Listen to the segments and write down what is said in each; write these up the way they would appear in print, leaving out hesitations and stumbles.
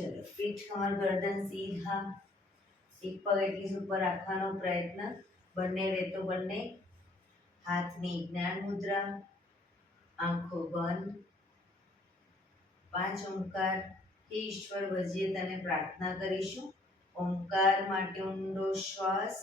ચલો, પીઠ કમર ગરદન સીધા, એક પગ એટલી ઉપર રાખવાનો પ્રયત્ન, બંને રેતો બંને, હાથની જ્ઞાન મુદ્રા, આંખો બંધ, 5 ઓમકાર હે ઈશ્વર ભજીએ તને પ્રાર્થના કરીશું. ઓમકાર માટે ઊંડો શ્વાસ.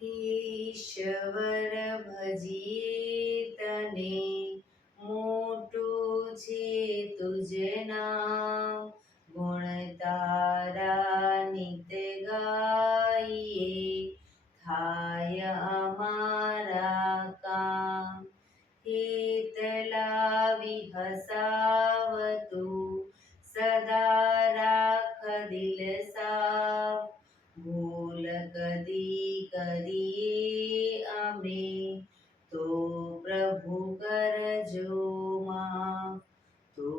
ઈશ્વર ભજીએ તને, મોટું છે તુજ નામ, ગુણ તારા નિત ગાઈએ, થાય અમારા કામ. હેત લાવી હસાવતું, સદા રાખ દિલ સાફ, ભૂલ કદી કરીએ અમે, તો પ્રભુ કરજો માફ, તો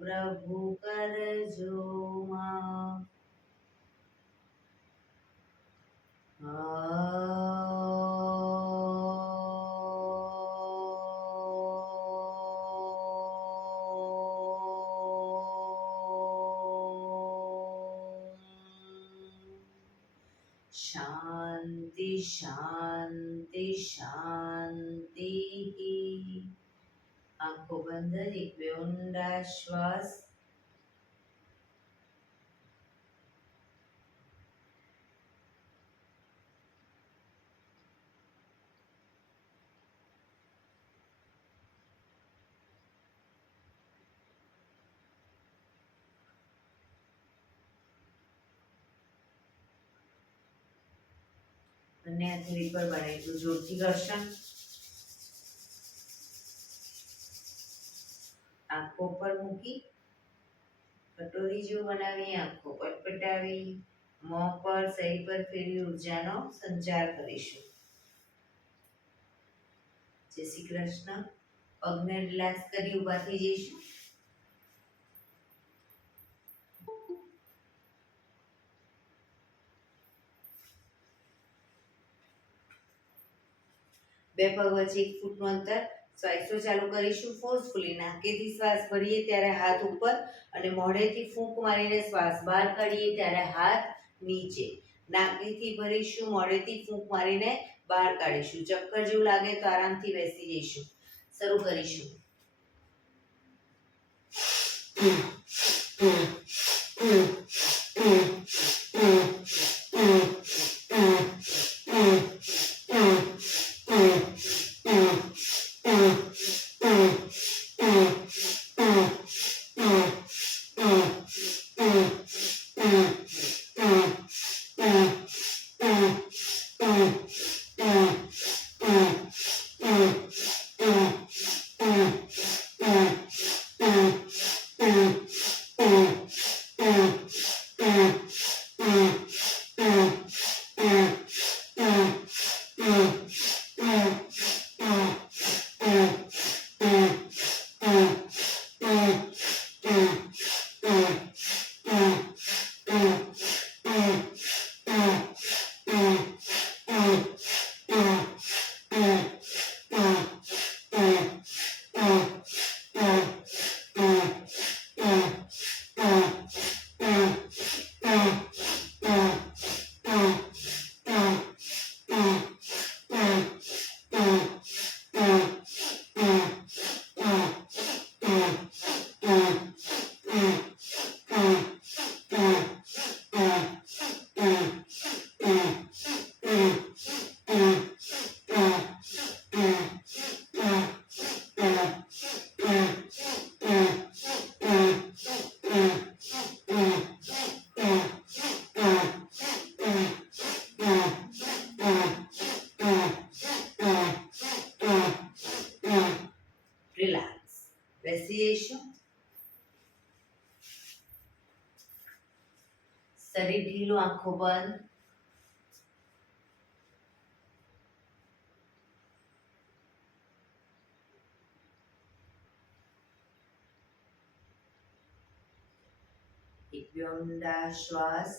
પ્રભુ કરજો માફ. શાંતિ શાંતિ શાંતિ. આંખો બંધ, એક બે ઊંડા શ્વાસ. બંને હાથની પર બનાવીશું જોરથી ઘર્ષણ. આંખો પર મૂકી કટોરી જેવું બનાવી, આંખો પટપટાવી, મોં પર શરીર પર ફેરવી ઉર્જાનો સંચાર કરીશું. જય શ્રી કૃષ્ણ. પગને રિલેક્સ કરી ઊભા થઈ જઈશું. બે પગ વચ્ચે 1 ફૂટનું અંતર. શ્વાસો ચાલુ કરીશું. ફોર્સફુલી નાકેથી શ્વાસ ભરીએ ત્યારે હાથ ઉપર અને મોઢેથી ફૂંક મારીને શ્વાસ બહાર કાઢીએ ત્યારે હાથ નીચે. નાકેથી ભરીશું, મોઢેથી ફૂંક મારીને બહાર કાઢીશું. ચક્કર જેવું લાગે તો આરામથી બેસી જઈશું. શરૂ કરીશું. શરીર ઢીલું, આંખો બંધ. એક બે ઊંડા શ્વાસ.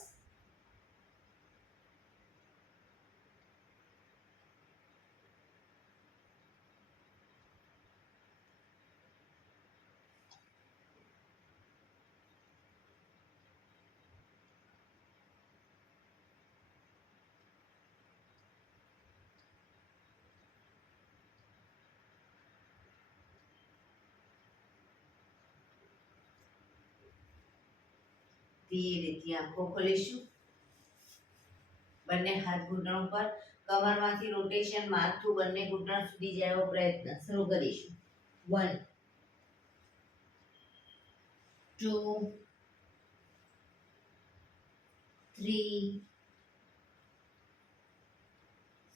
ધીરેથી આંખો ખોલીશું. બંને હાથ ઘૂંટણ પર, કમરમાંથી રોટેશન, માથું બંને ઘૂંટણ સુધી જાય એવો પ્રયત્ન. શરૂ કરીશું. 1 2 3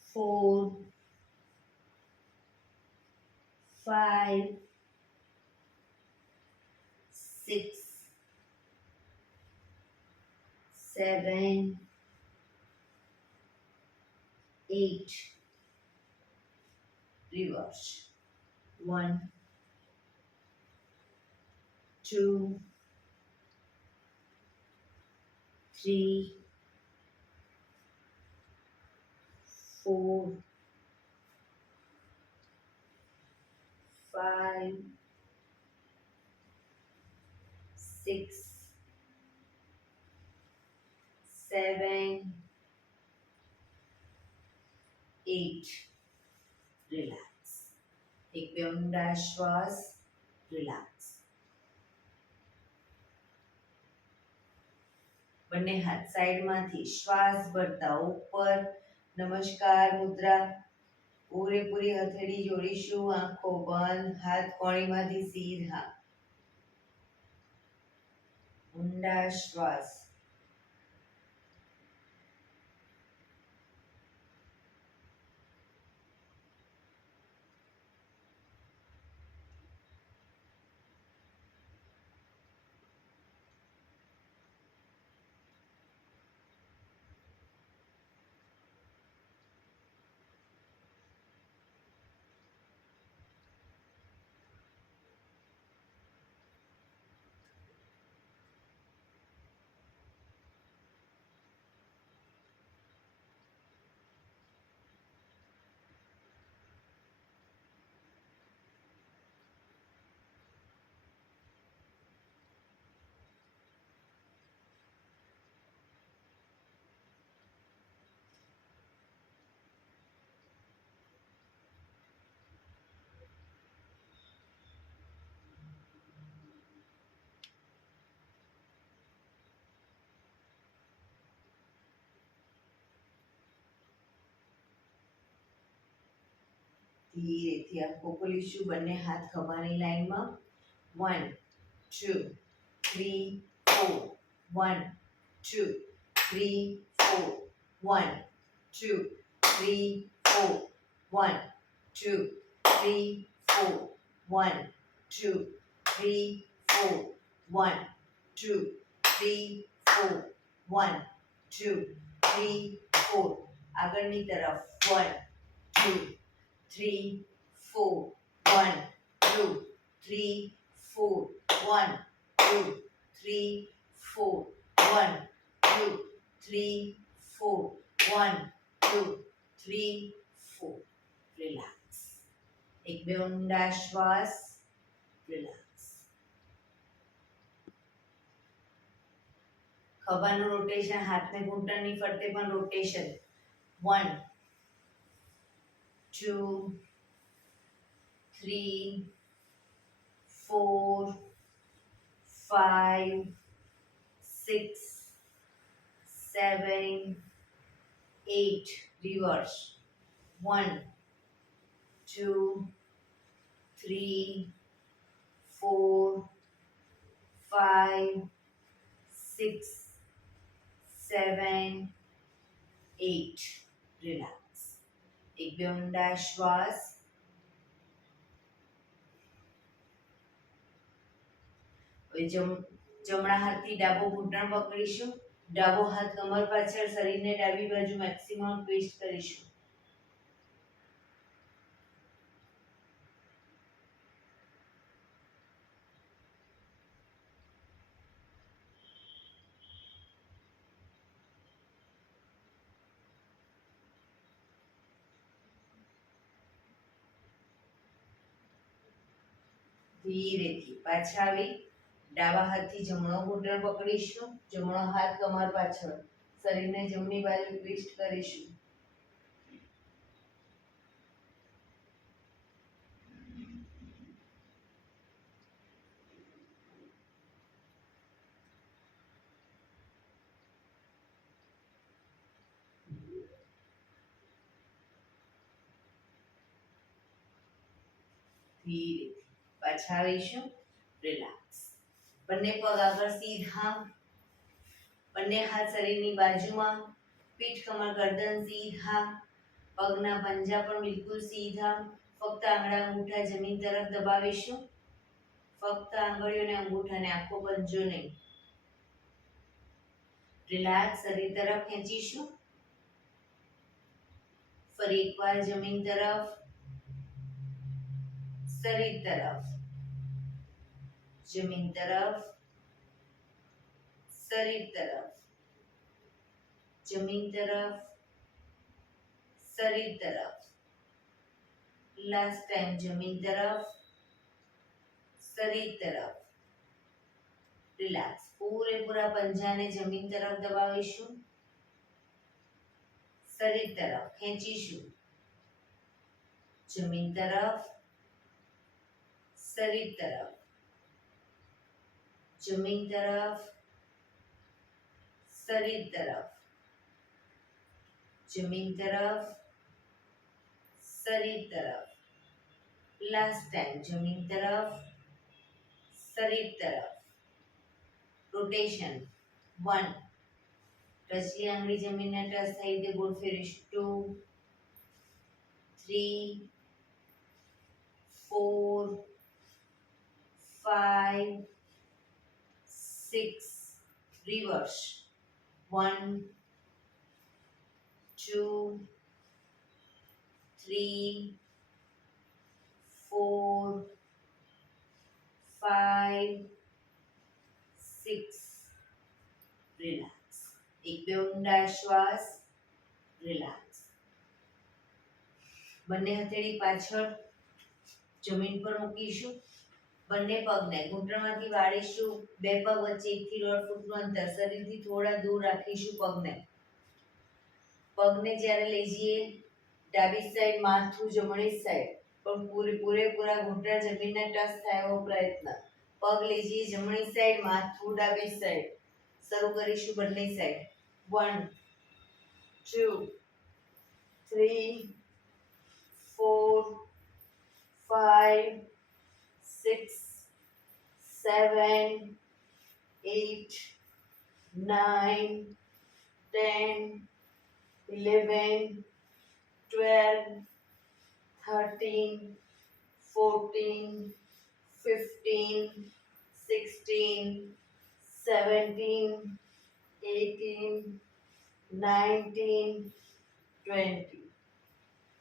4 5 6 7 8. Reverse. 1 2 3 4 5 6 7 8. Relax. એક બે ઊંડા શ્વાસ. રિલેક્સ. બંને હાથ સાઈડમાંથી શ્વાસ ભરતા ઉપર. નમસ્કાર મુદ્રા. પૂરેપૂરી હથેળી જોડીશું. આંખો બંધ. હાથ કોણીમાંથી સીધા. ઊંડા શ્વાસ. ધીરેથી આંખો ખોલીશું. બંને હાથ ખભાની લાઈનમાં. 1 2 3 4 1 2 3 4 1 2 3 4 1 2 3 4 1 2 3 4 1 2 3 4 1 2 3 4. આગળની તરફ. 1 2 3 4 1 2 3 4 1 2 3 4 1 2 3 4 1 2 3 4. રિલેક્સ. એક બે ઊંડા શ્વાસ. રિલેક્સ. ખભાનું રોટેશન, હાથને ઘૂંટણની ફરતે પણ રોટેશન. 1 2 3 4 5 6 7 8. Reverse. 1 2 3 4 5 6 7 8. Relax. એક બે ઊંડા શ્વાસ. હવે જમણા હાથથી ડાબો ઘૂંટણ પકડીશું. ડાબો હાથ કમર પાછળ, શરીરને ડાબી બાજુ મેક્સિમમ ટ્વિસ્ટ કરીશું. ધીરેથી પાછા આવી ડાબા હાથથી જમણો ઘૂંટણ પકડીશું, જમણો હાથ કમર પાછળ, શરીરને જમણી બાજુ ટ્વિસ્ટ કરીશું. ધીરેથી પાછા આવીશું. રિલેક્સ. બંને પગ આગળ સીધા, બંને હાથ શરીરની બાજુમાં, પીઠ કમર ગરદન સીધા, પગના પંજા પણ બિલકુલ સીધા. ફક્ત આંગળા અંગૂઠા જમીન તરફ દબાવીશું. ફક્ત આંગળીઓને અંગૂઠાને, આખો પંજો નહીં. રિલેક્સ. શરીર તરફ ખેંચીશું. ફરી એકવાર જમીન તરફ, શરીર તરફ, જમીન તરફ, શરીર તરફ, જમીન તરફ, શરીર તરફ. લાસ્ટ ટાઈમ જમીન તરફ, શરીર તરફ. રિલેક્સ. પૂરેપૂરા પંજાને જમીન તરફ દબાવીશું. શરીર તરફ ખેંચીશું. જમીન તરફ, શરીર તરફ, જમીન તરફ, શરીર તરફ, જમીન તરફ, શરીર તરફ. લાસ્ટ ટાઈમ જમીન તરફ, શરીર તરફ. રોટેશન 1. ટચલી આંગળી જમીનને ટચ થઈ રીતે ગોળ ફેરીશું. 2, 3, 4, 5, 6. રિવર્સ. 1, 2, 3, 4, 5, 6. રિલેક્સ. એક બે ઊંડા શ્વાસ. રિલેક્સ. બંને હથેળી પાછળ જમીન પર મૂકીશું. બંને પગને ઘૂંટણમાંથી વાળીશું. બે પગ વચ્ચે 1 થી 1.5 ફૂટનું અંતર, શરીરથી થોડા દૂર રાખીશું પગને. પગને જ્યારે લઈ જઈએ ડાબી સાઈડ, માથું જમણી સાઈડ, પણ પૂરેપૂરા ઘૂંટણ જમીનને ટચ થાય એવો પ્રયત્ન. પગ લઈ જઈએ જમણી સાઈડ, માથું ડાબી સાઈડ. શરૂ કરીશું બંને સાઈડ. 1, 2, 3, 4, 5, 6, 7, 8, 9, 10, 11, 12, 13, 14, 15, 16, 17, 18, 19, 20.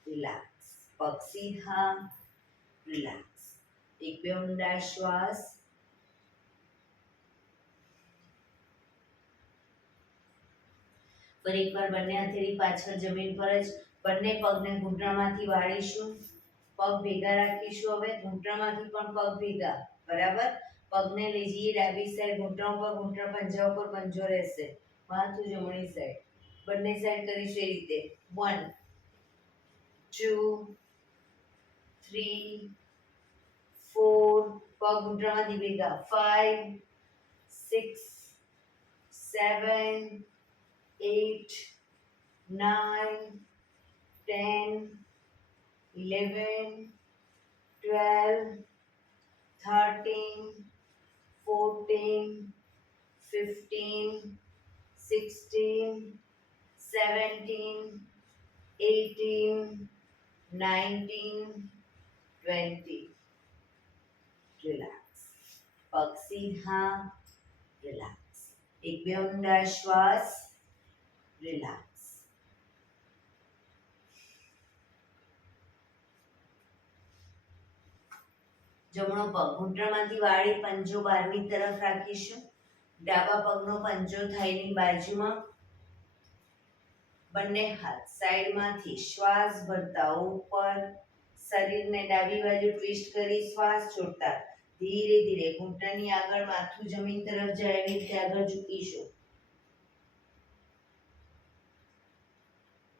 રિલેક્સ. પગ સીધા. રિલેક્સ. એક બે ઊંડા શ્વાસ. ફરી એકવાર બંને હથેળી પાછળ જમીન પર જ, બંને પગને ઘૂંટણમાંથી વાળીશું. પગ ભેગા રાખીશું. હવે ઘૂંટણમાંથી પણ પગ ભેગા. બરાબર. પગને લઈ જઈએ ડાબી સાઈડ, ઘૂંટણ પર, ઘૂંટણ પંજા ઉપર પંજો રહેશે. માથું જમણી સાઈડ. બંને સાઈડ કરીશું એ રીતે. 1, 2, 3, 4. પગ ઘૂંટણમાંથી ભેગા. 5, 6, 7, 8, 9, 10, 11, 12, 13, 14, 15, 16, 17, 18, 19, 20. રિલેક્સ. પગ સીધા. રિલેક્સ. એક બે ઊંડા શ્વાસ, રિલેક્સ. જમણો પગ ઘૂંટણમાંથી વાળી પંજો બહારની તરફ રાખીશું. ડાબા પગનો પંજો થાઈની બાજુમાં. બંને હાથ સાઈડમાંથી શ્વાસ ભરતા ઉપર. શરીરને ડાબી બાજુ ટ્વિસ્ટ કરી શ્વાસ છોડતા ધીરે ધીરે ઘૂંટણની આગળ માથું જમીન તરફ જાય એવી રીતે આગળ ઝૂકીશું.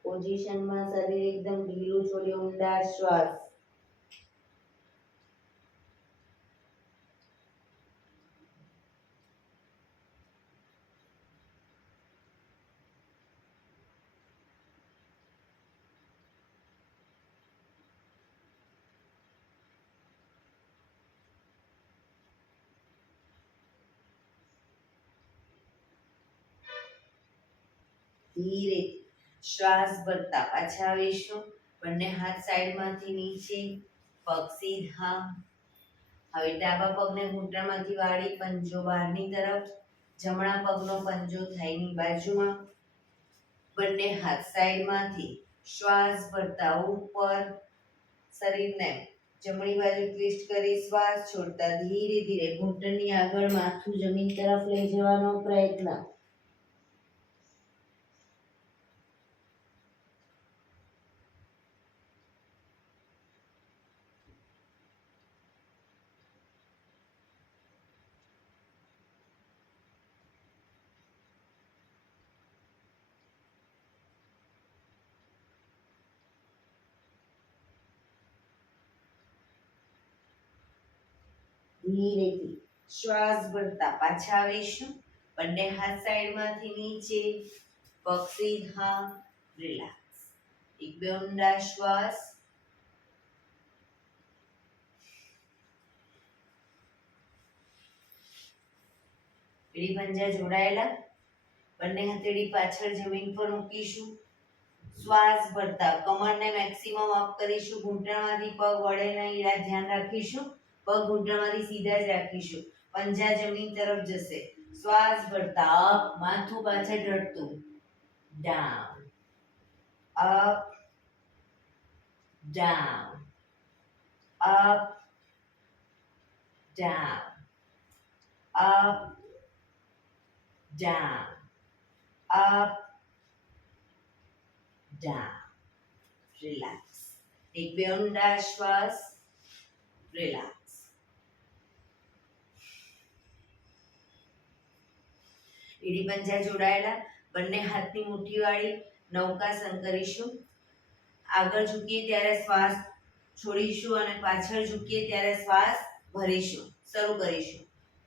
પોઝિશનમાં શરીર એકદમ ઢીલું છોડી ઊંડા શ્વાસ. ધીરે શ્વાસ ભરતા પાછા આવીશું. બંને હાથ સાઈડમાંથી નીચે, પગ સીધા. હવે ડાબા પગને ઘૂંટણમાંથી વાળી પંજો બહારની તરફ. જમણા પગનો પંજો થાઈની બાજુમાં. બંને હાથ સાઈડમાંથી શ્વાસ ભરતા ઉપર. શરીરને જમણી બાજુ ટ્વિસ્ટ કરી શ્વાસ છોડતા ધીરે ધીરે ઘૂંટણની આગળ માથું જમીન તરફ લઈ જવાનો પ્રયત્ન. ધીરેથી શ્વાસ ભરતા પાછા આવીશું. બંને હાથ સાઈડમાંથી નીચે, પગ સીધા, રિલેક્સ. એક બે ઊંડા શ્વાસ. એડી પંજા જોડાયેલા. બંને હથેળી પાછળ જમીન પર મૂકીશું. શ્વાસ ભરતા કમરને મેક્સિમમ અપ કરીશું. ઘૂંટણમાંથી પગ વળે નહીં એના ધ્યાન રાખીશું. પગ ઘૂંટણમાંથી સીધા જ રાખીશું. પંજા જમીન તરફ જશે. શ્વાસ ભરતા અપ, માથું પાછળ ઢળતું. Down, up, down, up, down, up, down, up, down. Relax. એક બે ઊંડા શ્વાસ. રિલેક્સ. એડી પંજા જોડાયેલા. બંને હાથની મુઠ્ઠી વાળી નૌકાસન કરીશું. આગળ ઝૂકીએ ત્યારે શ્વાસ છોડીશું અને પાછળ ઝૂકીએ ત્યારે શ્વાસ ભરીશું. શરૂ કરીશું.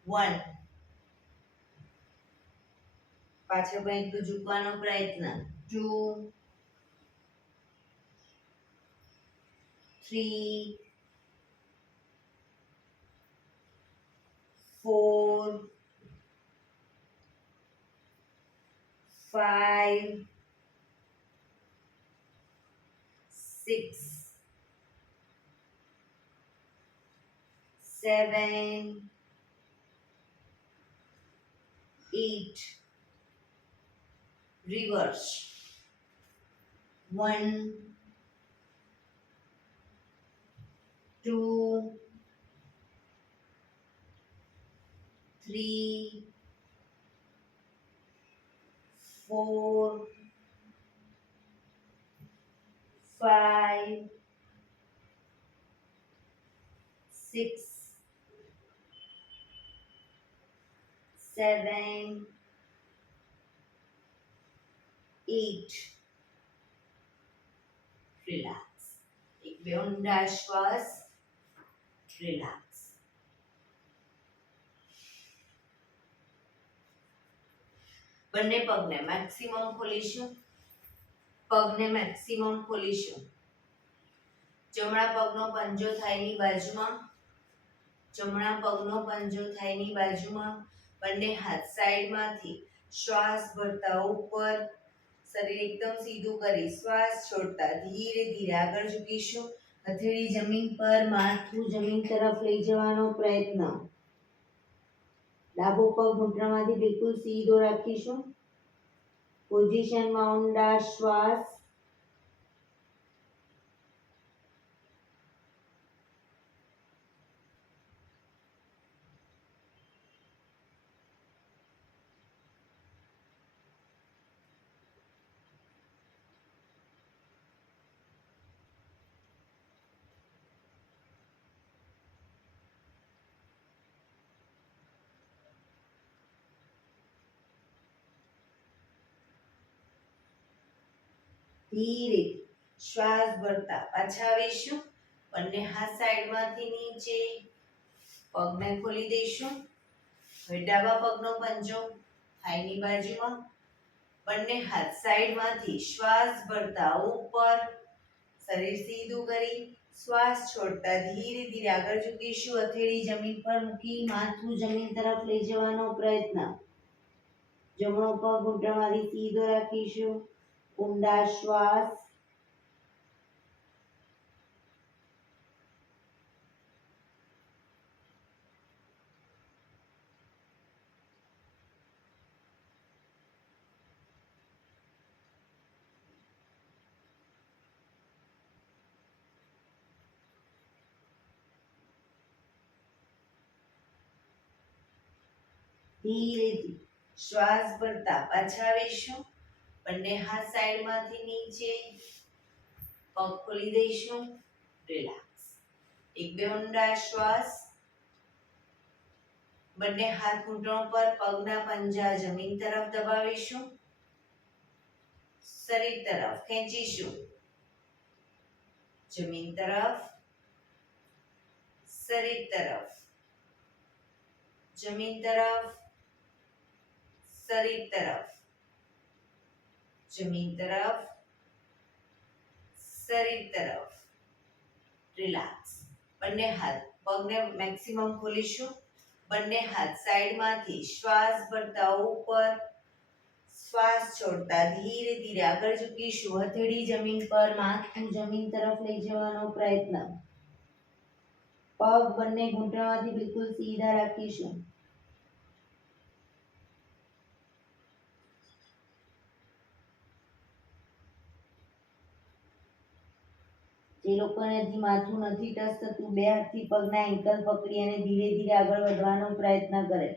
1. પાછળ પણ એટલું ઝૂકવાનો પ્રયત્ન. 2, 3, 4, 5, 6, 7, 8. Reverse. 1, 2, 3, 4, 5, 6, 7, 8. રિલેક્સ. એક બે ઊંડા શ્વાસ. રિલેક્સ. બંને પગને મેક્સિમમ ખોલીશું. પગને મેક્સિમમ ખોલીશું. જમણા પગનો પંજો થાઈની બાજુમાં. જમણા પગનો પંજો થાઈની બાજુમાં. બંને હાથ સાઈડમાંથી શ્વાસ ભરતા ઉપર. શરીર એકદમ સીધું કરી શ્વાસ છોડતા ધીરે ધીરે આગળ ઝૂકીશું. હથેળી જમીન પર, માથું જમીન તરફ લઈ જવાનો પ્રયત્ન. ડાબો પગ ઘૂંટણમાંથી બિલકુલ સીધો રાખીશું. પોઝિશનમાં ઊંડા શ્વાસ. ધીરે શ્વાસ ભરતા પાછા આવીશું. બંને હાથ સાઈડમાંથી નીચે. પગને ખોલી દઈશું. હવે ડાબા પગનો પંજો થાઈની બાજુમાં. બંને હાથ સાઈડમાંથી શ્વાસ ભરતા ઉપર. શરીર સીધું કરી શ્વાસ છોડતા ધીરે ધીરે આગળ ઝૂકીશું. હથેળી જમીન પર મૂકી માથું જમીન તરફ લઈ જવાનો પ્રયત્ન. જમણો પગ ઘૂંટણમાંથી સીધો રાખીશું. ઊંડા શ્વાસ. ધીરેથી શ્વાસ ભરતા પાછા આવીશું. બંને હાથ સાઈડમાંથી નીચે. પગ ખોલી દઈશું. રિલેક્સ. એક બે ઊંડા શ્વાસ. બંને હાથ ઘૂંટણો પર, પગના પંજા જમીન તરફ દબાવીશું. શરીર તરફ ખેંચીશું. જમીન તરફ, શરીર તરફ, જમીન તરફ, શરીર તરફ, જમીન તરફ, શરીર તરફ. રિલેક્સ. બંને હાથ પગને મેક્સિમમ ખોલીશું. બંને હાથ સાઈડમાંથી શ્વાસ ભરતા ઉપર. શ્વાસ છોડતા ધીરે ધીરે આગળ ઝૂકીશું. હથેળી જમીન પર, માથું જમીન તરફ લઈ જવાનો પ્રયત્ન. પગ બંને ઘૂંટણમાંથી બિલકુલ સીધા રાખીશું. જે લોકોને હજી માથું નથી ટચ થતું, બે હાથથી પગના એન્કલ પકડી અને ધીરે ધીરે આગળ વધવાનો પ્રયત્ન કરે.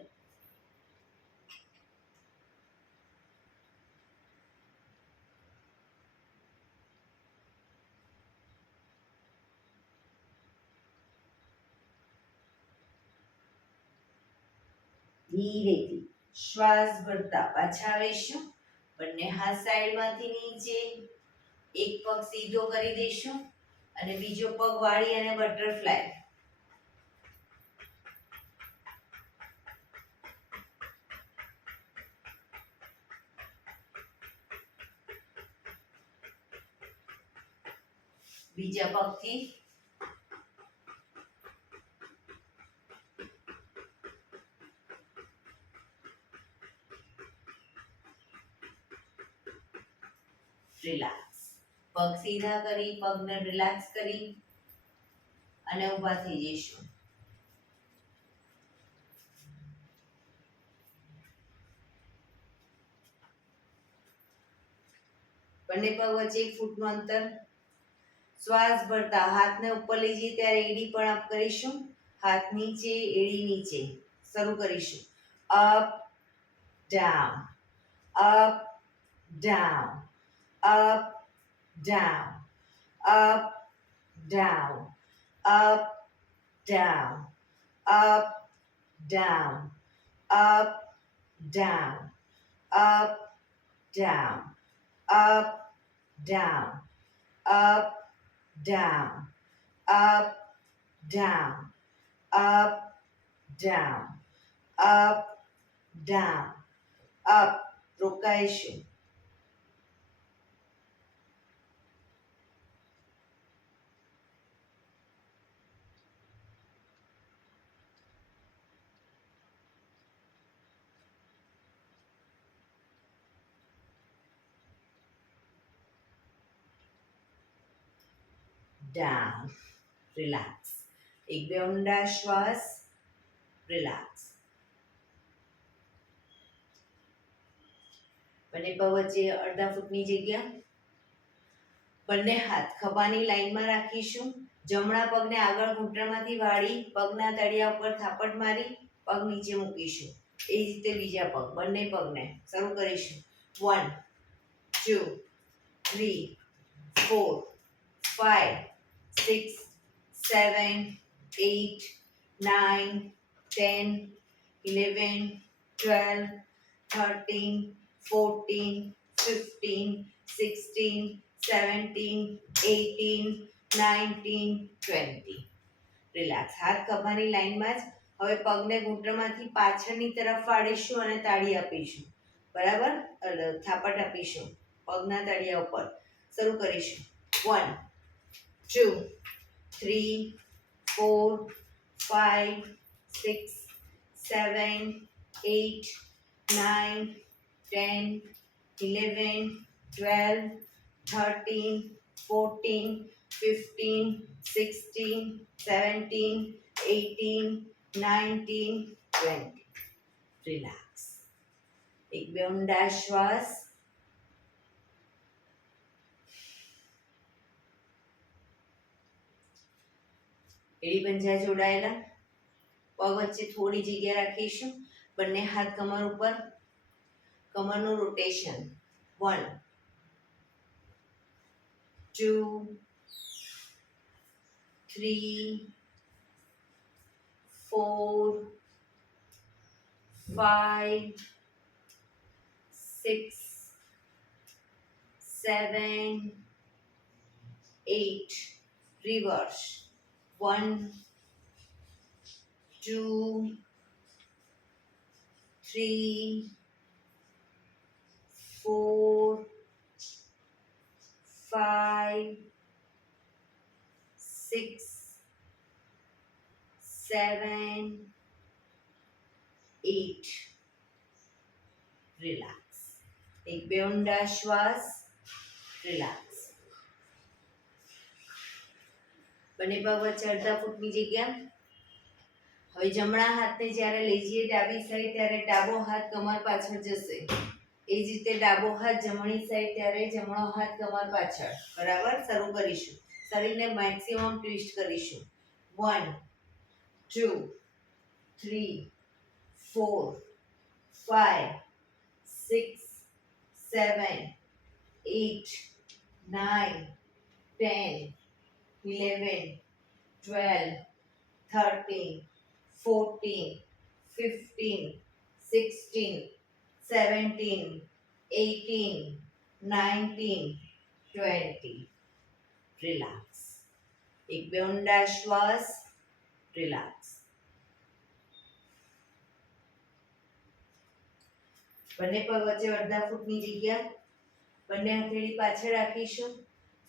ધીરેથી શ્વાસ ભરતા પાછા આવીશું. બંને હાથ સાઈડમાંથી નીચે. એક પગ સીધો કરી દઈશું અને બીજો પગ વાળી અને બટરફ્લાય. બીજા પગથી રિલેક્સ. પગ સીધા કરી, પગને રિલેક્સ કરી અને ઊભા થઈ જઈશું. બંને પગ વચ્ચે 1 ફૂટનું અંતર. શ્વાસ ભરતા હાથને ઉપર લઈ જઈએ ત્યારે એડી પણ અપ કરીશું. હાથ નીચે, એડી નીચે. શરૂ કરીશું. Up down, up down, up down, up down, up down, up down, up down, up down, up, down, up, down, up, down, up, down, up, down, up. રોકાઈશું. down, relax. એક બે ઊંડા શ્વાસ. રિલેક્સ. બંને પગ વચ્ચે અડધા ફૂટની જગ્યા. બંને હાથ ખભાની લાઈનમાં રાખીશું. જમણા પગને આગળ ઘૂંટણમાંથી વાળી પગના તળિયા ઉપર થાપટ મારી પગ નીચે મૂકીશું. એ જ રીતે બીજા પગ, બંને પગને શરૂ કરીશું. 1 2 3 4 5 6 7 8 9 10 11 12 13 14 15 16 17 18 19 20. રિલેક્સ. હાથ ખભાની લાઈનમાં જ. હવે પગને ઘૂંટણમાંથી પાછળની તરફ વાળીશું અને તાળી આપીશું. બરાબર, થાપટ આપીશું પગના તળિયા ઉપર. શરૂ કરીશું. 1 2 3 4 5 6 7 8 9 10 11 12 13 14 15 16 17 18 19 20. રિલેક્સ. એક બે ઊંડા શ્વાસ. એડી પંજા જોડાયેલા. પગ વચ્ચે થોડી જગ્યા રાખીશું. બંને હાથ કમર ઉપર. કમરનું રોટેશન. 1 2 3 4 5 6 7 8. Reverse. 1 2 3 4 5 6 7 8. રિલેક્સ. એક બે ઊંડા શ્વાસ. રિલેક્સ. બંને પગ વચ્ચે અડધા ફૂટની જગ્યા. હવે જમણા હાથને જ્યારે લઈ જઈએ ડાબી સાઈડ ત્યારે ડાબો હાથ કમર પાછળ જશે. એ જ રીતે ડાબો હાથ જમણી સાઈડ ત્યારે જમણો હાથ કમર પાછળ. બરાબર, શરૂ કરીશું. શરીરને મેક્સિમમ ટ્વિસ્ટ કરીશું. 1 2 3 4 5 6 7 8 9 10 11 12 13 14 15 16 17 18 19 20. રિલેક્સ. એક બે ઊંડા શ્વાસ. રિલેક્સ. બંને પગ વચ્ચે અડધા ફૂટની જગ્યા. બંને હથેળી પાછળ રાખીશું.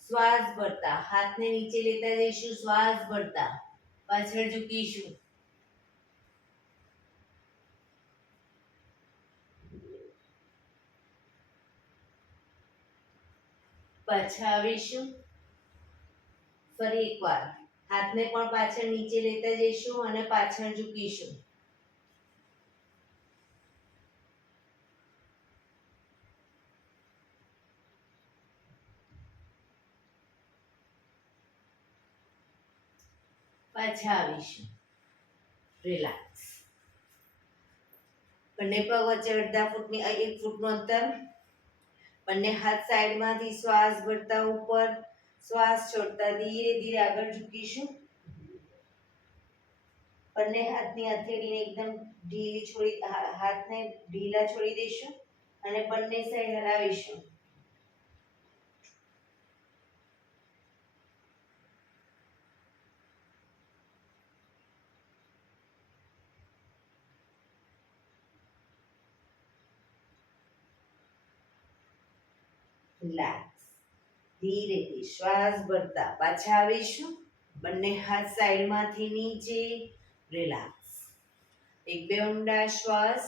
શ્વાસ ભરતા હાથને નીચે લેતા જઈશું. શ્વાસ ભરતા પાછળ ઝૂકીશું. પાછા આવીશું. ફરી એકવાર હાથને પણ પાછળ નીચે લેતા જઈશું અને પાછળ ઝૂકીશું. પાછા આવીશું. રિલેક્સ. બંને પગ વચ્ચે અડધા ફૂટની 1 ફૂટનું અંતર. બંને હાથ સાઈડમાંથી શ્વાસ ભરતા ઉપર. શ્વાસ છોડતા ધીરે ધીરે આગળ ઝૂકીશું. બંને હાથની હથેળીને એકદમ ઢીલી છોડી હાથને ઢીલા છોડી દઈશું અને બંને સાઈડ હલાવીશું. રિલેક્સ. ધીરેથી શ્વાસ ભરતા પાછા આવીશું. બંને હાથ સાઈડમાંથી નીચે. રિલેક્સ. એક બે ઊંડા શ્વાસ.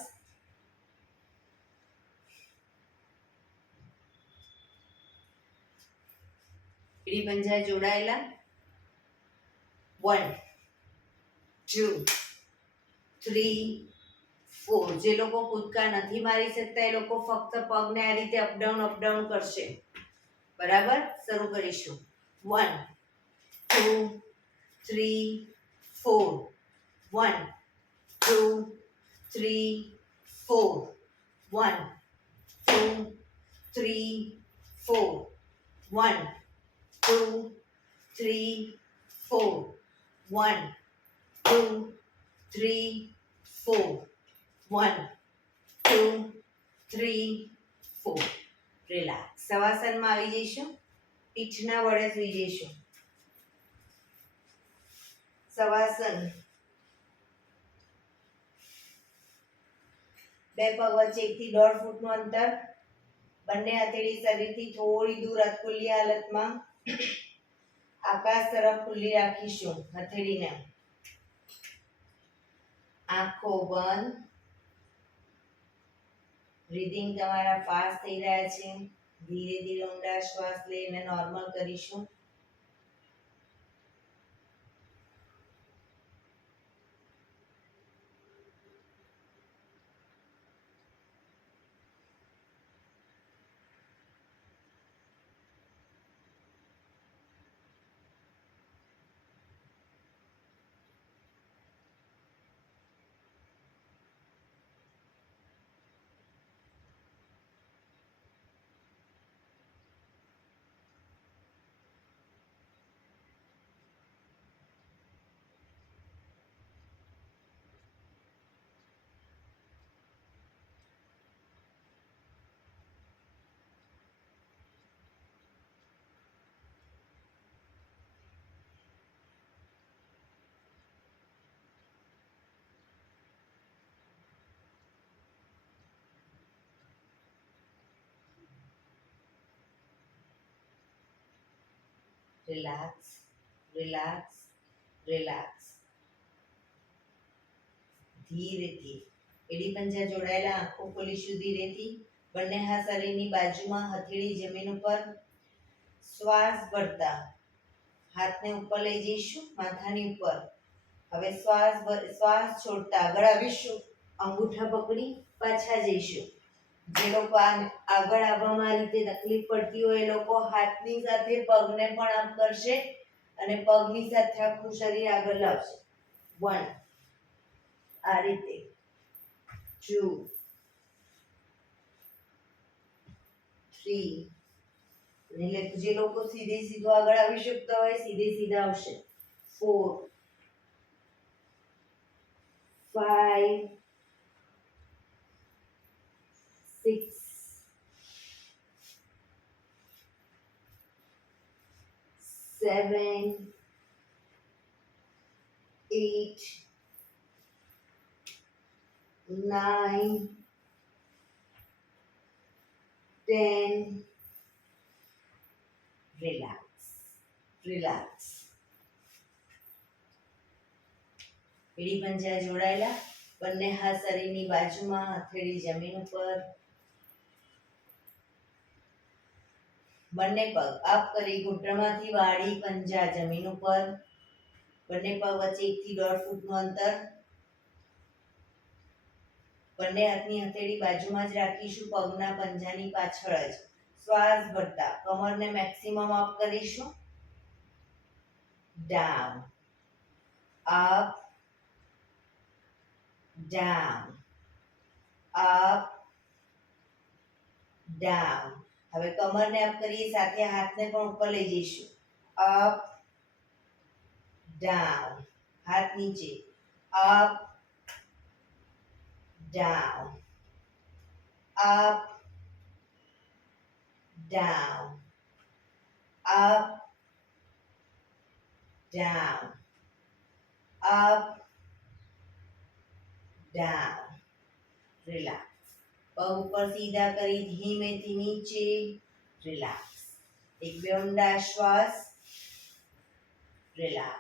એડી પંજા જોડાયેલા. 1 2 3 4. જે લોકો કૂદકા નથી મારી શકતા એ લોકો ફક્ત પગને આ રીતે અપડાઉન કરશે. બરાબર, શરૂ કરીશું. 1 2 3 4. 1 2 3 4. 1 2 3 4. 1 2 3 4. 1 2 3 4. 1 2 3 4. રિલેક્સ. શવાસનમાં આવી જઈશું. પીઠના વડે સૂઈ જઈશું. શવાસન. બે પગ વચ્ચે 1 થી 1.5 ફૂટનું અંતર. બંને હથેળી શરીરથી થોડી દૂર અધખુલ્લી હાલતમાં આકાશ તરફ ખુલ્લી રાખીશું. હથેળીને આંખો બંધ. બ્રીધિંગ તમારા ફાસ્ટ થઈ રહ્યા છે. ધીરે ધીરે ઊંડા શ્વાસ લઈને નોર્મલ કરીશું. Relax, relax, relax. ધીરેથી એડી પંજા જોડાયેલા. આંખો ખોલીશું ધીરેથી. બંને હાથ શરીરની બાજુમાં, હથેળી જમીન ઉપર. શ્વાસ ભરતા હાથને ઉપર લઈ જઈશું, માથાની ઉપર. હવે શ્વાસ છોડતા આગળ આવીશું. અંગૂઠા પકડી પાછા જઈશું. જે લોકો આગળ આવવામાં આ રીતે તકલીફ પડતી હોય એ લોકો હાથની સાથે પગને પણ આમ કરશે અને પગની સાથે આખું શરીર આગળ લાવશે. 1 આ રીતે. 2 3. એટલે જે લોકો સીધે સીધો આગળ આવી શકતા હોય સીધે સીધા આવશે. 4 5 6 7 8 9 10. Relax, relax. એડી પંજા જોડાયેલા. બંને હાથ શરીરની બાજુમાં, હથેળી જમીન ઉપર. બંને પગ અપ કરી ઘૂંટણમાંથી વાળી પંજા જમીન ઉપર. બંને પગ વચ્ચે 1 થી 1.5 ફૂટનું અંતર. બંને હાથની હથેળી બાજુમાં જ રાખીશું, પગના પંજાની પાછળ જ. શ્વાસ ભરતા કમરને મેક્સિમમ અપ કરીશું. Down, up, down, up, down. હવે કમરને અપ કરીએ, સાથે હાથને પણ ઉપર લઈ જઈશું. Up, down. હાથ નીચે. Up, down, up, down, up, down, up, down. Relax. પગ ઉપર સીધા કરી ધીમેથી નીચે. રિલેક્સ. એક બે ઊંડા શ્વાસ. રિલેક્સ.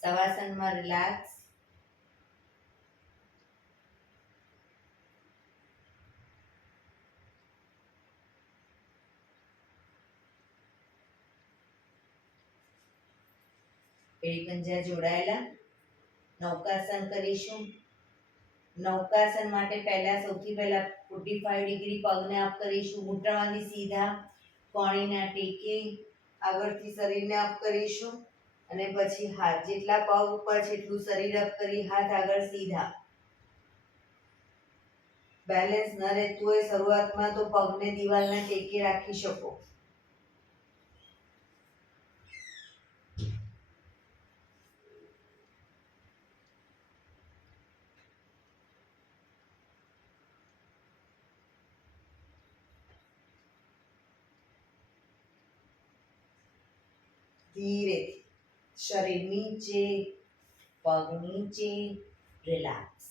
શવાસનમાં રિલેક્સ. એડી પંજા જોડાયેલા. નૌકાસન કરીશું. નૌકાસન માટે સૌથી પહેલા 45 ડિગ્રી પગને અપ કરીશું. ઘૂંટણમાંથી સીધા કોણીના ટેકે આગળથી શરીરને અપ કરીશું અને પછી હાથ જેટલા પગ ઉપર છે એટલું શરીર અપ કરી હાથ આગળ સીધા. બેલેન્સ ન રહેતું હોય શરૂઆતમાં તો પગને દિવાલના ટેકે રાખી શકો. ધીરેથી શરીર નીચે, પગ નીચે, રિલેક્સ.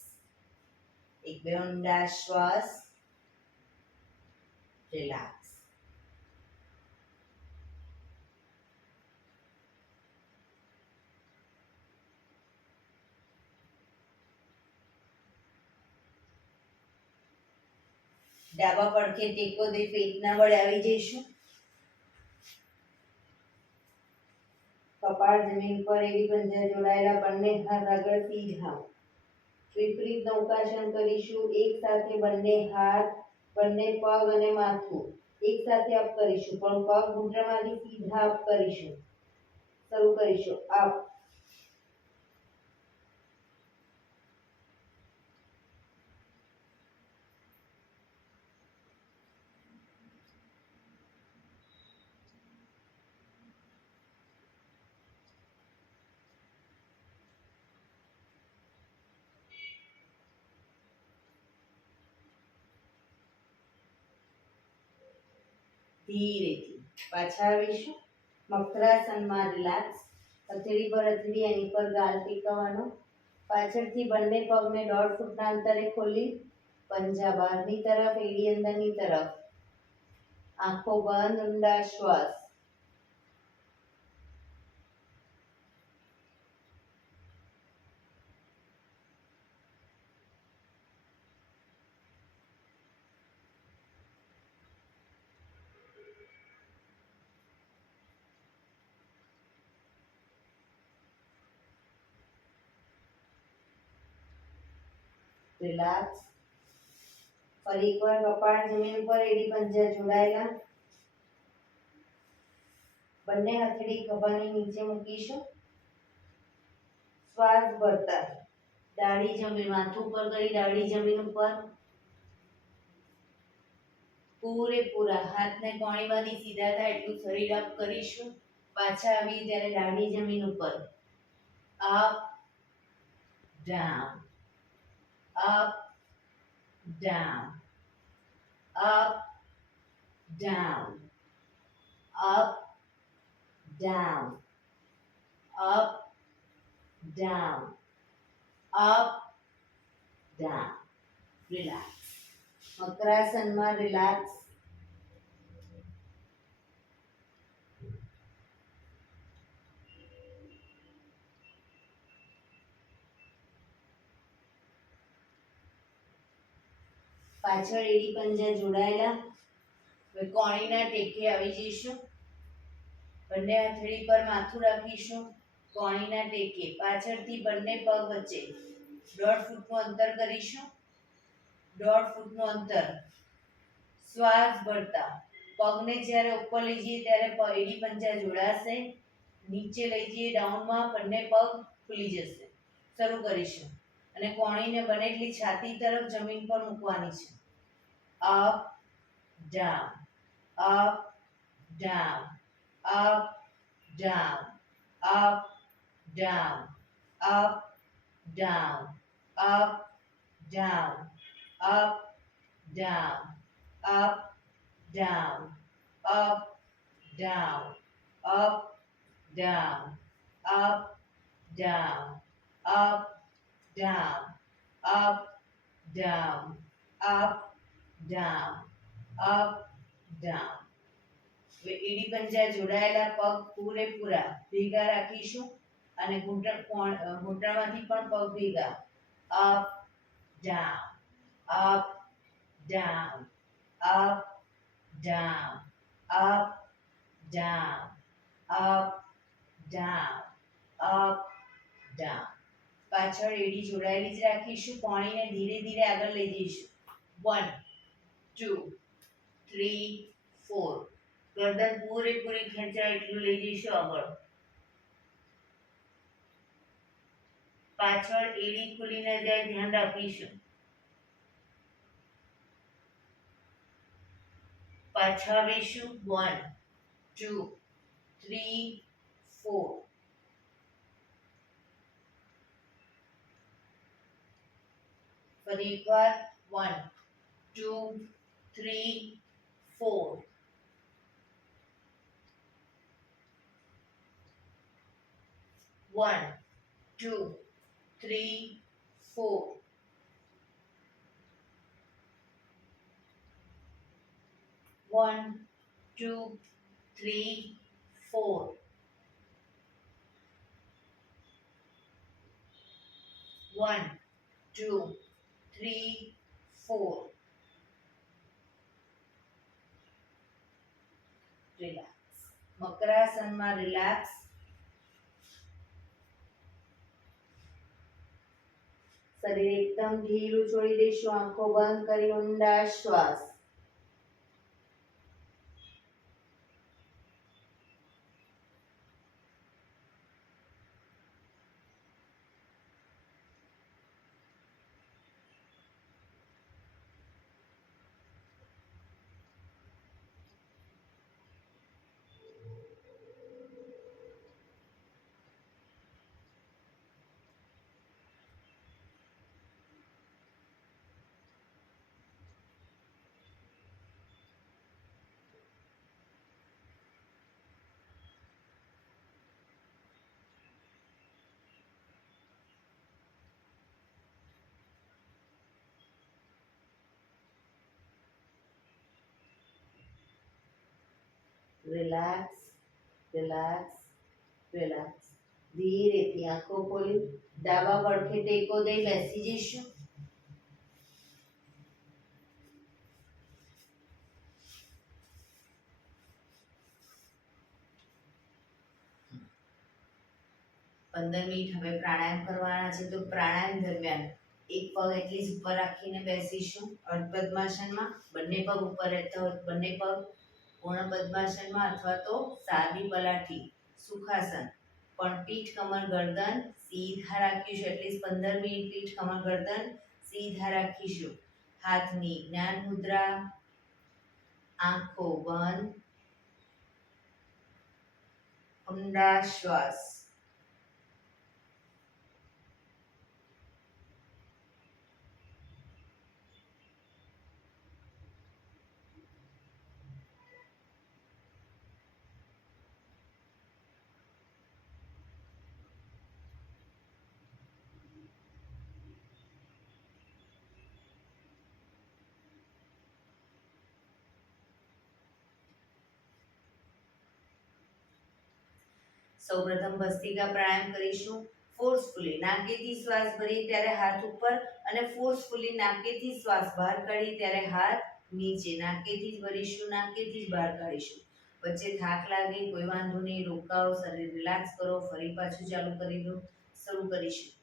એક બે ઊંડા શ્વાસ, રિલેક્સ. ડાબા પડખે ટેકો દે પેટના બળે આવી જઈશું. કપાળ જમીન પર એડી પંજા જોડાયેલા, બંને હાથ આગળ સીધા. વિપરીત નૌકાસન કરીશું. એક સાથે બંને હાથ, બંને પગ અને માથું એક સાથે અપ કરીશું, પણ પગ ઘૂંટણમાંથી સીધા અપ કરીશું. શરૂ કરીશું. અપ, ધીરેથી પાછા આવીશું. મકરાસનમાં રિલેક્સ. હથેળી પર હથેળી, એની પર ગાલ ટેકવવાનો. પાછળથી બંને પગને 1.5 ફૂટના અંતરે ખોલી પંજા બહારની તરફ, એડી અંદરની તરફ. આંખો બંધ, ઊંડા શ્વાસ. રિલેક્સ. ફરી એકવાર કપાળ જમીન પર, એડી પંજા જોડાયેલા. બંને હથેળી ખભાની નીચે મૂકીશું. શ્વાસ ભરતા દાઢી જમીન, માથું ઉપર કરી દાઢી જમીન ઉપર. પૂરેપૂરા હાથને કોણીમાંથી સીધા થાય એટલું શરીર અપ કરીશું. પાછા આવી ત્યારે દાઢી જમીન ઉપર. Up, down, up, down, up, down, up, down, up, down, up, down. Relax. મકરાસનમાં રિલેક્સ. પાછળ એડી પંજા જોડાયેલા. હવે કોણીના ટેકે આવી જઈશું. બંને હથેળી પર માથું રાખીશું. કોણીના ટેકે પાછળથી બંને પગ વચ્ચે 1.5 ફૂટનું અંતર કરીશું. 1.5 ફૂટનું અંતર. શ્વાસ ભરતા પગને જ્યારે ઉપર લઈ જઈએ ત્યારે એડી પંજા જોડાશે. નીચે લઈ જઈએ ડાઉનમાં, બંને પગ ખુલી જશે. શરૂ કરીશું અને કોણીને બને એટલી છાતી તરફ જમીન પર મૂકવાની છે. Up, down, up, down, up, down, up, down, up, down, up, down, up, down, up, down, up, down, up, down, up, down, up, down, up, down, up, down, up, down. હવે એડી પંજા જોડાયેલા પગ પૂરેપૂરા ભેગા રાખીશું અને ઘૂંટણમાંથી પણ પગ ભેગા. Up, down, up, down, up, down, up, down, up, down, up down. પાછળ એડી જોડાયેલી જ રાખીશું. પાણીને ધીરે ધીરે આગળ લઈ જઈશું. 1 2 3 4. ગરદન પૂરેપૂરી ખેંચાય એટલું લઈ જઈશું આગળ. પાછળ એડી ખુલી ન જાય ધ્યાન રાખીશું. પાછા આવીશું. 1 2 3 4. ફરી એકવાર 1 2 3 4. 1 2 3 4. 1 2 3 4. 1 2 3 4. રિલેક્સ. મકરાસનમાં રિલેક્સ. શરીર એકદમ ઢીલું છોડી દઈશું. આંખો બંધ કરી ઊંડા શ્વાસ. Relax relax relax. ધીરેથી આંખો ખોલી ડાબા પડખે ટેકો દઈ બેસી જઈશું. પંદર મિનિટ હવે પ્રાણાયામ કરવાના છે. તો પ્રાણાયામ દરમિયાન એક પગ એટલીસ્ટ ઉપર રાખીને બેસીશું અર્ધ પદ્માસનમાં. બંને પગ ઉપર રહેતા હોય બંને પગ પૂર્ણ પદ્માસનમાં અથવા તો સાદી પલાઠી સુખાસન. પણ પીઠ કમર ગરદન સીધા રાખીશું. એટલીસ્ટ 15 મિનિટ પીઠ કમર ગરદન સીધા રાખીશું. હાથની જ્ઞાન મુદ્રા. આંખો બંધ. ઊંડા શ્વાસ. સૌપ્રથમ ભસ્ત્રિકા પ્રાણાયામ કરીશું. ફોર્સફુલી નાકેથી શ્વાસ ભરીએ ત્યારે હાથ ઉપર અને ફોર્સફુલી નાકેથી શ્વાસ બહાર કાઢીએ ત્યારે હાથ નીચે. નાકેથી જ ભરીશું, નાકેથી જ બહાર કાઢીશું. વચ્ચે થાક લાગે કોઈ વાંધો નહીં, રોકાઓ, શરીર રિલેક્સ કરો, ફરી પાછું ચાલુ કરી દો. શરૂ કરીશું.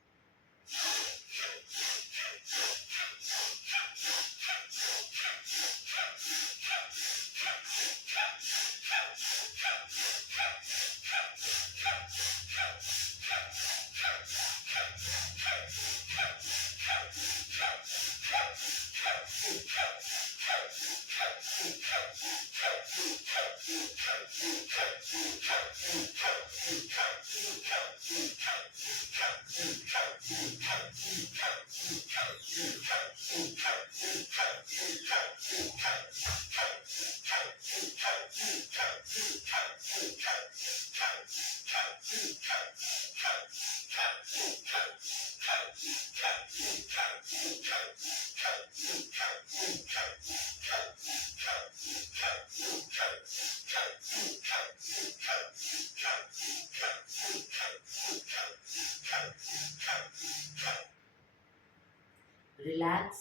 રિલેક્સ.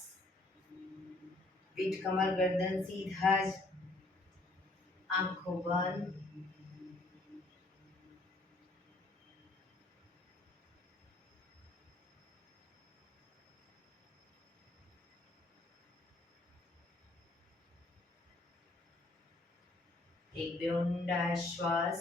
પીઠ કમર ગરદન સીધા જ. આંખો બંધ. એક બે ઊંડા શ્વાસ.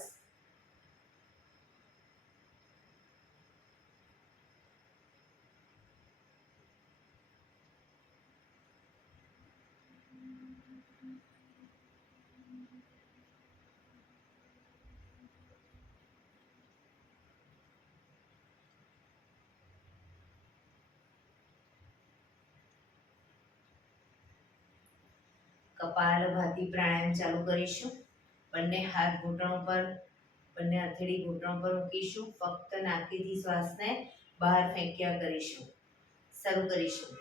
કપાલભાતી પ્રાણાયામ ચાલુ કરીશું. બંને હાથ ઘૂંટણો પર, બંને હથેળી ઘૂંટણો પર મૂકીશું. ફક્ત નાકીથી શ્વાસને બહાર ફેંક્યા કરીશું. શરૂ કરીશું.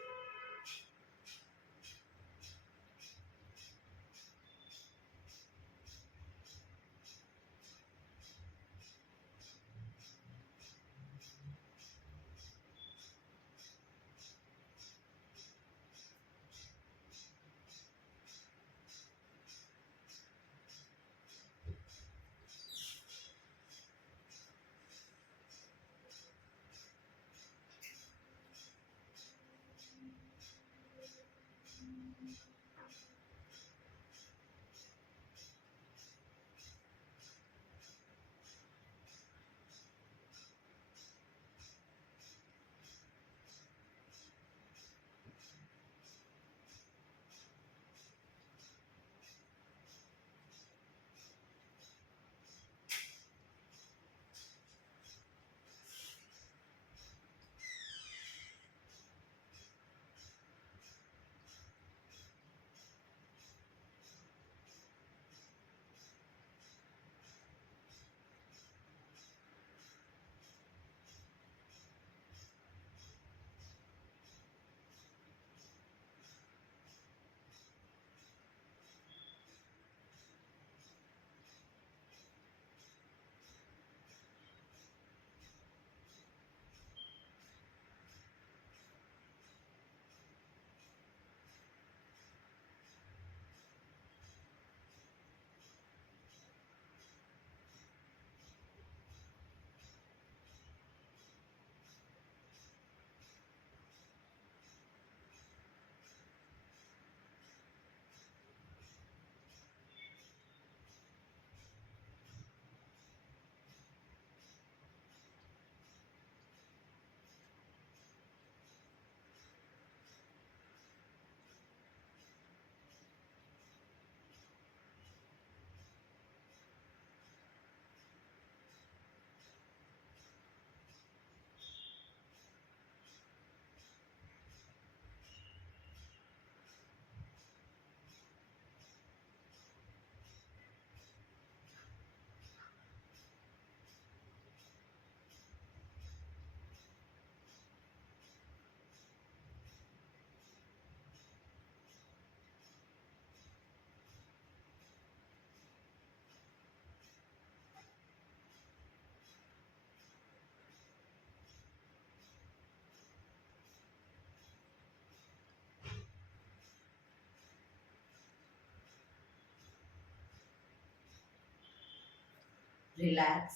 રિલેક્સ.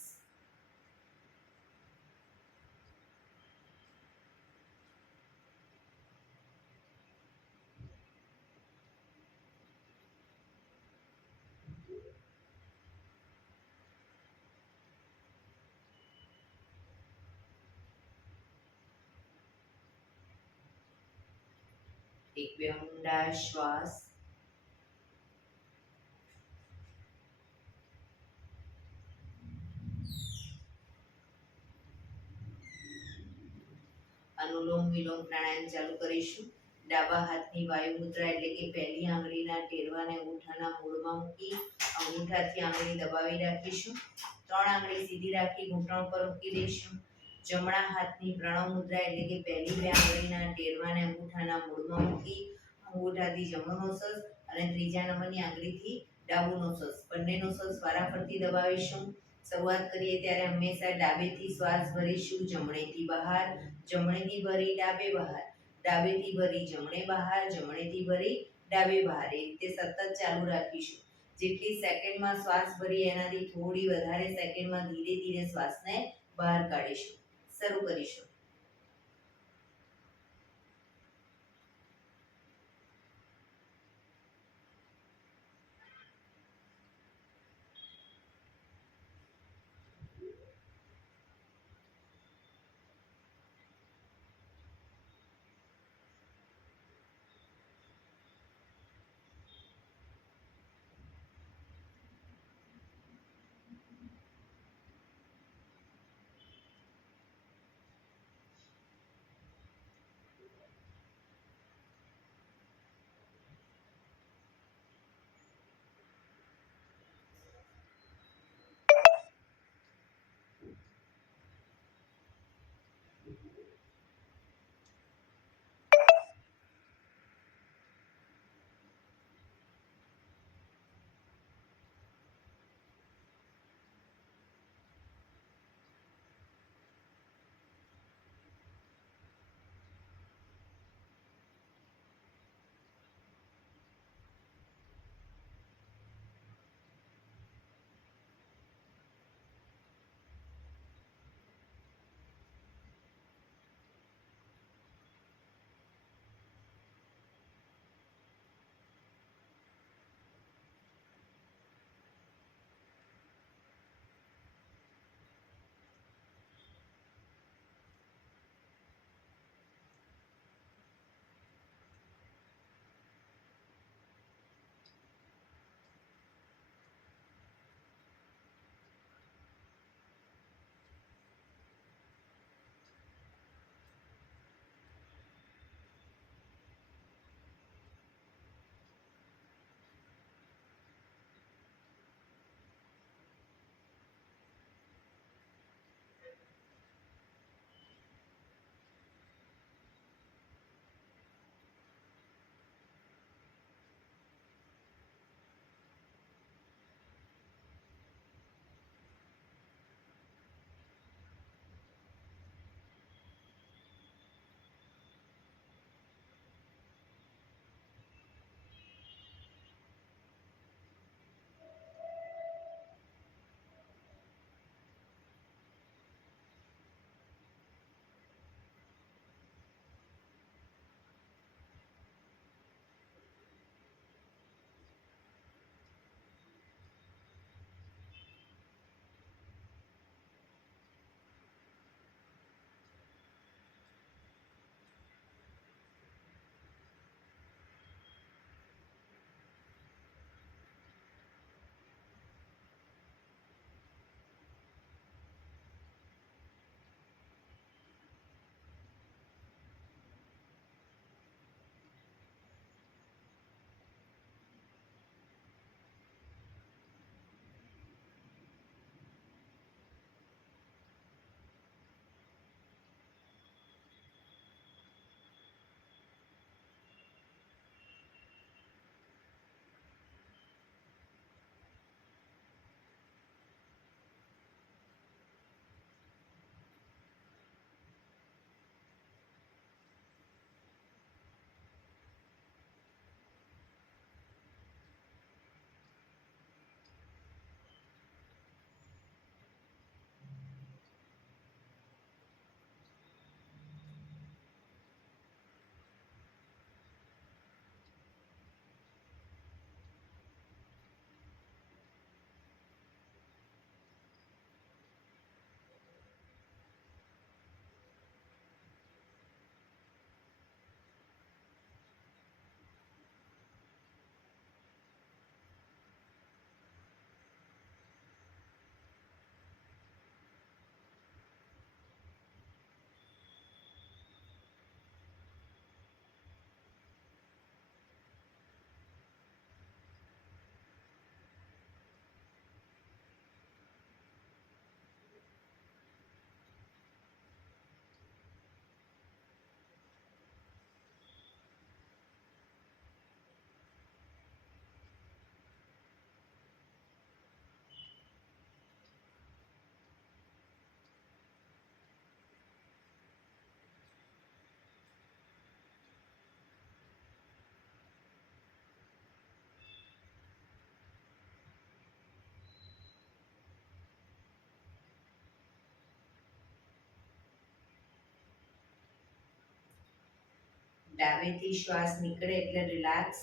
એક બે ઊંડા શ્વાસ. અનુલોમ વિલોમ પ્રાણાયામ ચાલુ કરીશું. ડાબા હાથની વાયુ મુદ્રા એટલે કે પહેલી આંગળીના ટેરવાને અંગૂઠાના મૂળમાં મૂકી અંગૂઠાથી આંગળી દબાવી રાખીશું. 3 આંગળી સીધી રાખી ઘૂંટણ પર મૂકી દઈશું. જમણા હાથની પ્રણવ મુદ્રા એટલે કે પહેલી 2 આંગળીના ટેરવાને અંગૂઠાના મૂળમાં મૂકી અંગૂઠાથી જમણો નોસસ અને ત્રીજા નંબરની આંગળીથી ડાબું નોસસ બંને નોસસ વારાફરતી દબાવીશું. શરૂઆત કરીએ ત્યારે હંમેશા ડાબેથી શ્વાસ ભરીશું, જમણેથી બહાર, જમણેથી ભરી ડાબે બહાર, ડાબેથી ભરી જમણે બહાર, જમણેથી ભરી ડાબે બહાર. એ રીતે સતત ચાલુ રાખીશું. જેટલી સેકન્ડમાં શ્વાસ ભરી એનાથી થોડી વધારે સેકન્ડમાં ધીરે ધીરે શ્વાસને બહાર કાઢીશું. શરૂ કરીશું. ડાબેથી શ્વાસ નીકળે એટલે રિલેક્સ.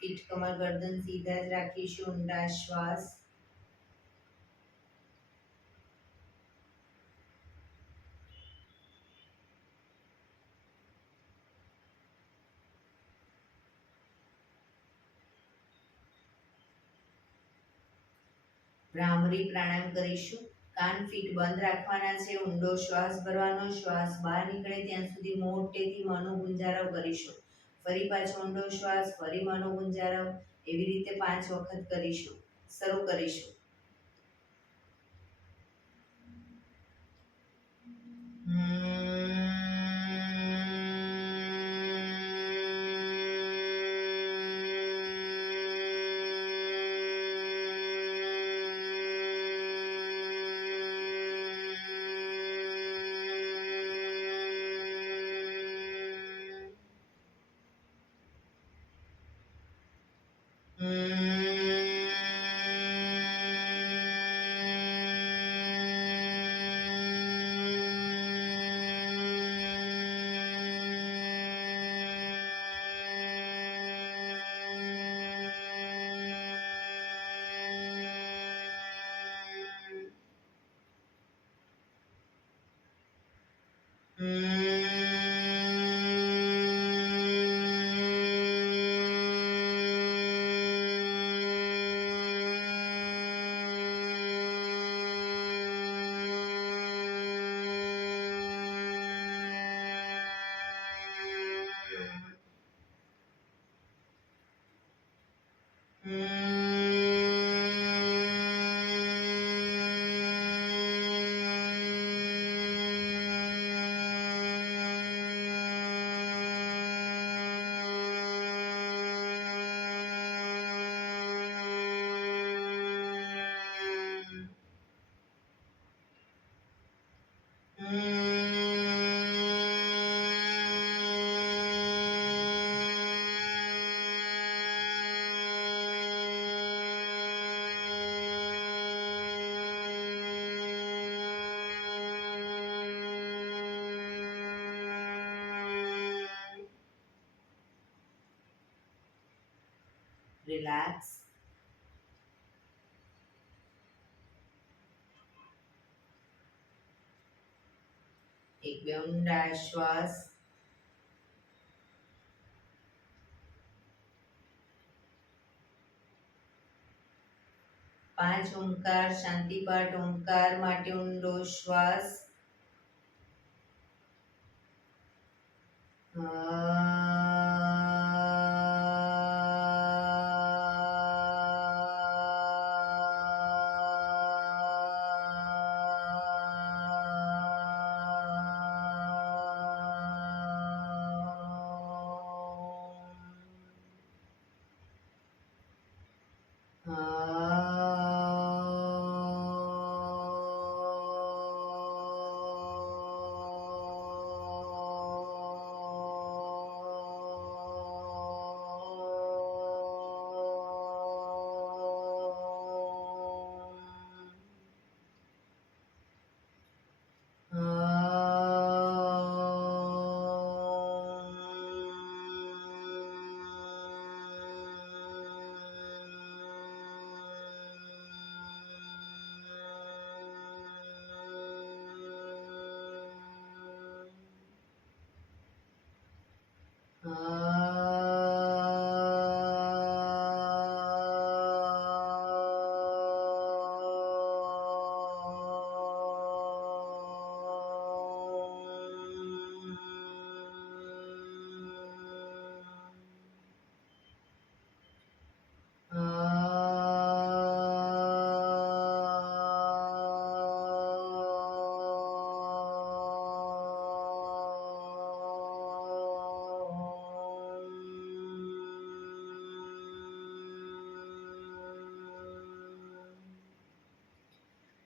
પીઠ કમર ગરદન સીધા જ રાખીશું. ઊંડા શ્વાસ. ભ્રામરી પ્રાણાયામ કરીશું. કાન ફીટ બંધ રાખવાના છે. ઊંડો શ્વાસ ભરવાનો. શ્વાસ બહાર નીકળે ત્યાં સુધી મોટેથી મોંનો ગુંજારવ કરીશું. ફરી પાછો ઊંડો શ્વાસ, ફરી મોંનો ગુંજારવ. એવી રીતે 5 વખત કરીશું. શરૂ કરીશું. રિલેક્સ. એક બે ઊંડા શ્વાસ. પાંચ ઓમકાર શાંતિ પાઠ. ઓમકાર માટે ઊંડો શ્વાસ.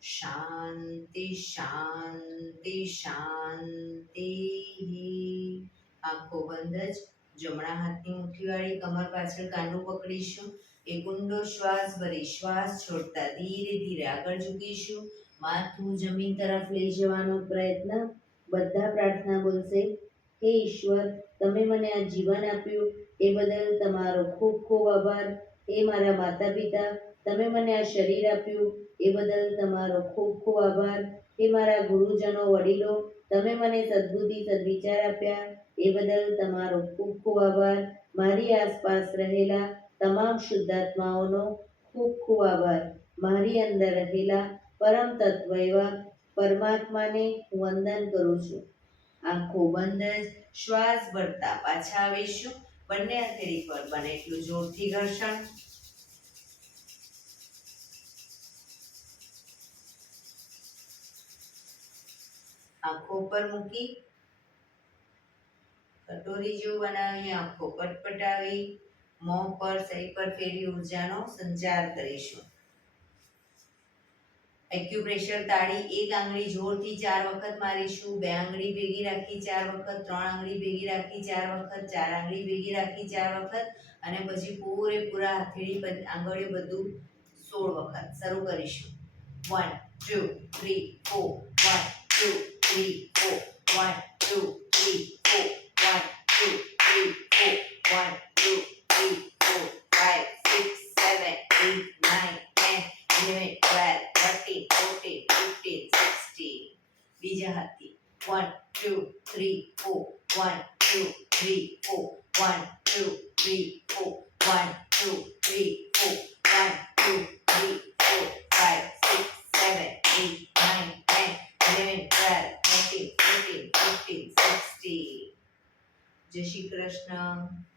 શાંતિ શાંતિ શાંતિ. આંખો બંધ જ. જમણા હાથની મુઠ્ઠીવાળી કમર પાછળ કાંડું પકડીશું. એક ઊંડો શ્વાસ ભરી શ્વાસ છોડતા ધીરે ધીરે આગળ ઝૂકીશું. માથું જમીન તરફ લઈ જવાનો પ્રયત્ન. બધા પ્રાર્થના બોલશે. હે ઈશ્વર, તમે મને આ જીવન આપ્યું એ બદલ તમારો ખૂબ ખૂબ આભાર. હે મારા માતા પિતા, તમે મને આ શરીર આપ્યું એ બદલ તમારો ખૂબ ખૂબ આભાર. હે મારા ગુરુજનો વડીલો, તમે મને સદ્બુદ્ધિ સદવિચાર આપ્યા એ બદલ તમારો ખૂબ ખૂબ આભાર. મારી આસપાસ રહેલા તમામ શુદ્ધાત્માઓનો ખૂબ ખૂબ આભાર. મારી અંદર રહેલા પરમ તત્વ એવા પરમાત્માને હું વંદન કરું છું. આંખો બંધ જ શ્વાસ ભરતા પાછા આવીશું. બંને હથેળી પર બને એટલું જોરથી ઘર્ષણ. આંખો પર મૂકી કટોરી જેવું બનાવી આંખો પટપટાવી મોં પર શરીર પર ફેરવી ઉર્જાનો સંચાર કરીશું. એક્યુપ્રેશર તાળી એક આંગળી જોરથી 4 વખત મારીશું. 2 આંગળી ભેગી રાખી 4 વખત, 3 આંગળી ભેગી રાખી 4 વખત, 4 આંગળી ભેગી રાખી 4 વખત અને પછી પૂરેપૂરા હથેળી આંગળીઓ બધું 16 વખત શરૂ કરીશું. 1 2 3 4 1 2 3 4 1 2 3 4 1 2 3 4 1 2 3 4 5 6 7 8 9 10 11 12 13 14 15 16. બીજા હાથથી 1 2 3 4 1 2 3 4 1 2 3 4 1 2 3 4 1 2 3 4 5 6 7 8 9 10 11 12 13 14 15 16. જય શ્રી કૃષ્ણ.